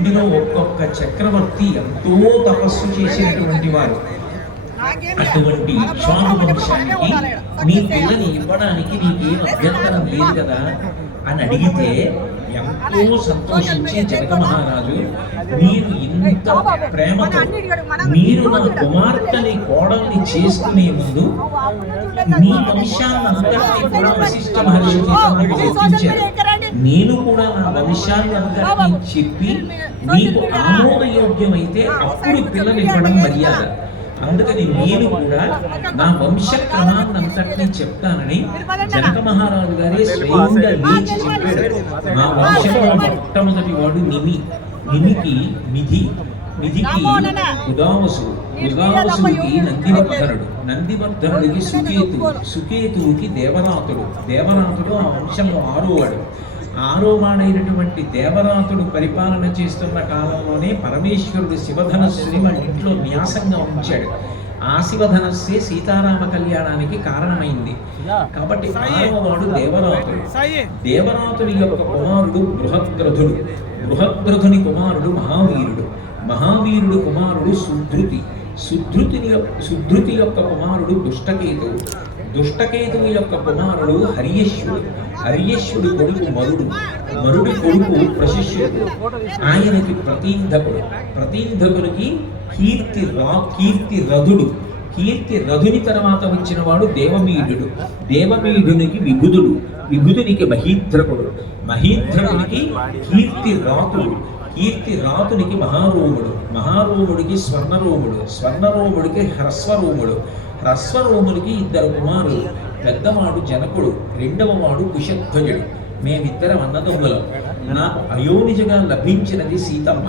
అందులో ఒక్కొక్క చక్రవర్తి ఎంతో తపస్సు చేసినటువంటి వారు. అటువంటి ఇక్ష్వాకు వంశానికి నీ పిల్లని ఇవ్వడానికి నీకేం అభ్యంతరం లేదు కదా అని అడిగితే ఎంతో సంతోషించి జనక మహారాజు మీరు ఇంత ప్రేమతో మీరు నా కుమార్తెని కోడల్ని చేసుకునే ముందు మీ వంశాన్నంతటినీ కూడా వశిష్ఠ మహర్షి చేత నాకు నేను కూడా నా వంశాన్ని అంతటినీ చెప్పి నీకు ఆమోదయోగ్యమైతే అప్పుడు పిల్లలు ఇవ్వడం మర్యాద. అందుకని నేను కూడా నా వంశ క్రమాన్నంతటినీ చెప్తానని జనక మహారాజు గారే స్వయంగా లేచి చెప్పాడు మా వంశంలో మొట్టమొదటి వాడు నిమి. నిమికి నిధి నిధికి ఉదావసు ఉదావసుడికి నందివర్ధనుడు. నందివర్ధనుడికి సుకేతు సుకేతువుకి దేవనాథుడు. దేవనాథుడు ఆ వంశంలో ఆరోవాడు ఆరోవాడైనటువంటి దేవనాథుడు పరిపాలన చేస్తున్న కాలంలోనే పరమేశ్వరుడు శివధనస్సుని మన ఇంట్లో న్యాసంగా ఉంచాడు. ఆ శివధనస్సే సీతారామ కళ్యాణానికి కారణమైంది. కాబట్టి ఆరవవాడు దేవనాథుడు. దేవనాథుని యొక్క కుమారుడు బృహద్రథుడు. బృహద్రథుని కుమారుడు మహావీరుడు. మహావీరుడు కుమారుడు సుధృతి. సుధృతిని సుధృతి యొక్క కుమారుడు దుష్టకేతువు దుష్టకేతువు యొక్క కుమారుడు హర్యశ్వుడు హర్యశ్వుడి కొడుకు మరుడు. మరుడి కొడుకు ప్రశిష్యుడు. ఆయనకి ప్రతీంధకుడు. ప్రతీంధకునికి కీర్తి రా కీర్తి రథుడు. కీర్తి రథుని తర్వాత వచ్చిన వాడు దేవమీఢుడు దేవమీఢునికి విభుదుడు. విభుదునికి మహీధ్రకుడు మహీధ్రకునికి కీర్తి రాతుడు. కీర్తి రాతునికి మహారోముడు మహారోముడికి స్వర్ణరోముడు స్వర్ణరోముడికి హ్రస్వరోముడు హ్రస్వరోముడికి ఇద్దరు కుమారులు. పెద్దవాడు జనకుడు. రెండవ వాడు కుశధ్వజుడు. మేమిద్దరం అన్నదమ్ములం. నాకు అయోనిజగా లభించినది సీతమ్మ.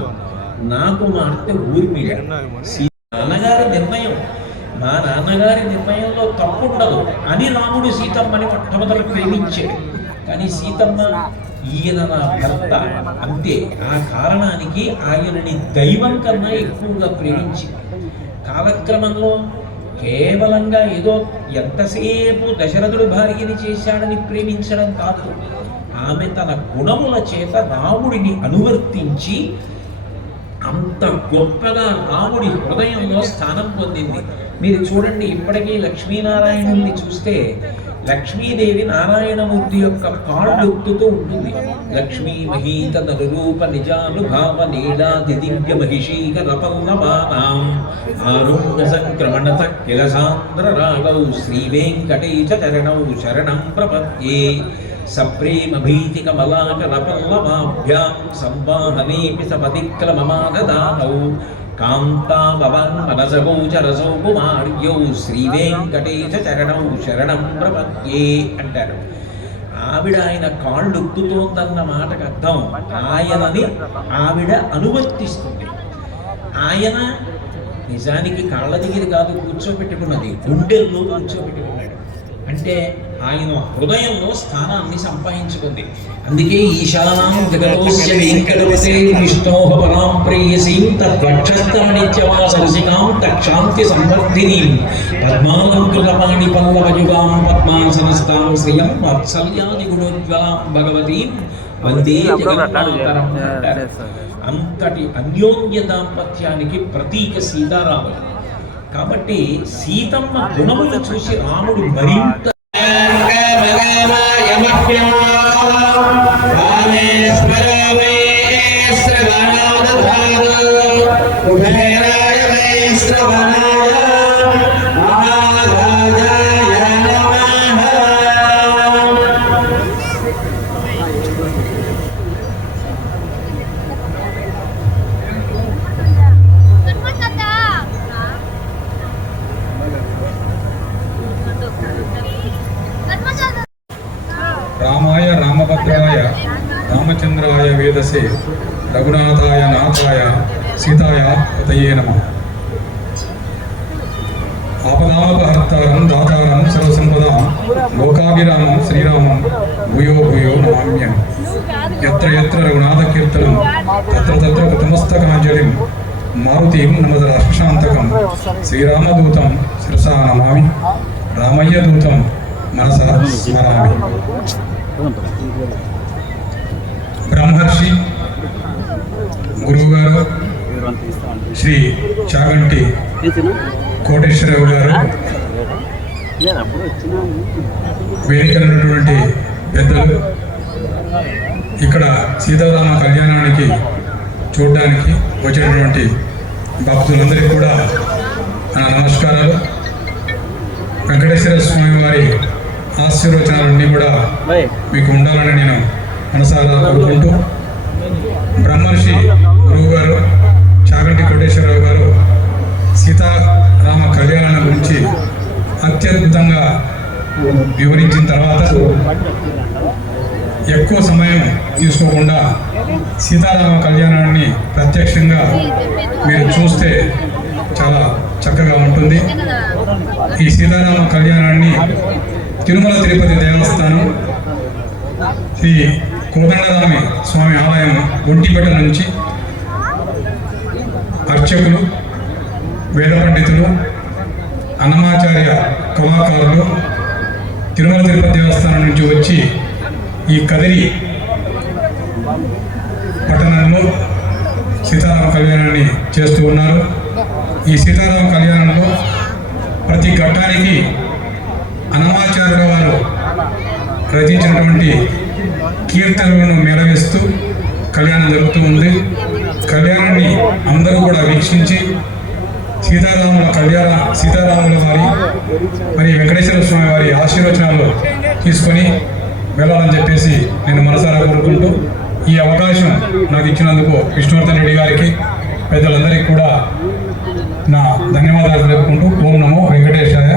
నా కుమార్తె ఊర్మిళ. సీ నాన్నగారి నిర్ణయం. మా నాన్నగారి నిర్ణయంలో తప్పుండదు. అని రాముడు సీతమ్మని మొట్టమొదటి ప్రేమించాడు. కానీ సీతమ్మ ఈయన నా భర్త అంతే ఆ కారణానికి ఆయనని దైవం కన్నా ఎక్కువగా ప్రేమించింది. కాలక్రమంలో కేవలంగా ఏదో ఎంతసేపు దశరథుడు భార్యని చేశాడని ప్రేమించడం కాదు. ఆమె తన గుణముల చేత రాముడిని అనువర్తించి అంత గొప్పగా రాముడి హృదయంలో స్థానం పొందింది. మీరు చూడండి ఇప్పటికీ లక్ష్మీనారాయణుల్ని చూస్తే లక్ష్మీదేవి నారాయణమూర్తి యొక్క కాళ్ళు ఎత్తుతూ ఉంటుంది. లక్ష్మీ మహీత నరూప నిజాను భావ నీడాది దివ్య మహిషీక రపల్లవానాం ఆరుణ్య సంక్రమణత కిల సాంద్ర రాగౌ శ్రీ వెంకటేశ చరణౌ శరణం ప్రపద్యే. సప్రేమ భీతి కమలాక రపల్లవాభ్యాం సంవాహనేపి సపతిక్రమమాదదానౌ కాంతాభవన్ మనసగోచరసౌ కుమార్యౌ శ్రీ వెంకటేశ చరణౌ శరణం ప్రపత్యే అంటారు ఆవిడ ఆయన కాళ్ళు ఉక్కుతోందన్న మాటకు అర్థం ఆయనని ఆవిడ అనువర్తిస్తుంది. ఆయన నిజానికి కాళ్ళ దగ్గర కాదు కూర్చోబెట్టుకున్నది గుండెల్లో కూర్చోబెట్టుకున్నాడు అంటే ఆయన హృదయంలో స్థానాన్ని సంపాదించుకుంది. అందుకే ఈశానాం జగతోస్య వెంకటవతే విష్ణోహ పరాం ప్రేయసీం తద్వక్షస్థమనిత్యవాసరసికాం తక్షాంతి సంవర్ధినీం పద్మాలంకృతపాణి పల్లవయుగాం పద్మాసనస్తాం శ్రియం వాత్సల్యాది గుణోజ్వలాం భగవతీం వందే అంటారు. అంతటి అన్యోన్య దాంపత్యానికి ప్రతీక సీతారాములు. కాబట్టి సీతమ్మ గుణములు చూసి రాముడు మరింత రామాయ వేదసే రఘునాథాయ నాథాయ సీతాయ పతయే నమ. ఆపదాపహర్తారం దాతారం సర్వసంపదాం లోకాభిరామం శ్రీరామం భూయో భూయో నమామ్యం ఎత్ర ఎత్ర రఘునాథ కీర్తనం తత్ర తత్ర కృతమస్తకాంజలిం మారుతీం నమద రాష్ట్రశాంతకం శ్రీరామదూతం శిరసా నమామి రామయ్య దూతం మనసా స్మరామి. బ్రహ్మర్షి గురువు గారు శ్రీ చాగంటి కోటేశ్వరరావు గారు వేదికలో ఉన్నటువంటి పెద్దలు ఇక్కడ సీతారామ కళ్యాణానికి చూడడానికి వచ్చినటువంటి భక్తులందరికీ కూడా నా నమస్కారాలు. వెంకటేశ్వర స్వామి వారి ఆశీర్వచనాలన్నీ కూడా మీకు ఉండాలని నేను మనసారా కోరుకుంటూ బ్రహ్మర్షి గురువు గారు చాగంటి కోటేశ్వరరావు గారు సీతారామ కళ్యాణం గురించి అత్యద్భుతంగా వివరించిన తర్వాత ఎక్కువ సమయం తీసుకోకుండా సీతారామ కళ్యాణాన్ని ప్రత్యక్షంగా మీరు చూస్తే చాలా చక్కగా ఉంటుంది. ఈ సీతారామ కళ్యాణాన్ని తిరుమల తిరుపతి దేవస్థానం శ్రీ కోదండరామి స్వామి ఆలయం ఒంటిపేట నుంచి అర్చకులు వేద పండితులు అన్నమాచార్య కళాకారులు తిరుమల తిరుపతి దేవస్థానం నుంచి వచ్చి ఈ కదిరి పట్టణంలో సీతారామ కళ్యాణాన్ని చేస్తూ ఉన్నారు. ఈ సీతారామ కళ్యాణంలో ప్రతి ఘట్టానికి అన్నమాచార్యుల వారు రచించినటువంటి కీర్తనలను మేళవేస్తూ కళ్యాణం జరుగుతూ ఉంది. కళ్యాణాన్ని అందరూ కూడా వీక్షించి సీతారాముల కళ్యాణ సీతారాముల వారి మరి వెంకటేశ్వర స్వామి వారి ఆశీర్వచనాలు తీసుకొని వెళ్ళాలని చెప్పేసి నేను మనసారా కోరుకుంటూ ఈ అవకాశం నాకు ఇచ్చినందుకు విష్ణువర్ధన్ రెడ్డి గారికి పెద్దలందరికీ కూడా నా ధన్యవాదాలు తెలుపుకుంటూ ఓం నమో వెంకటేశాయ.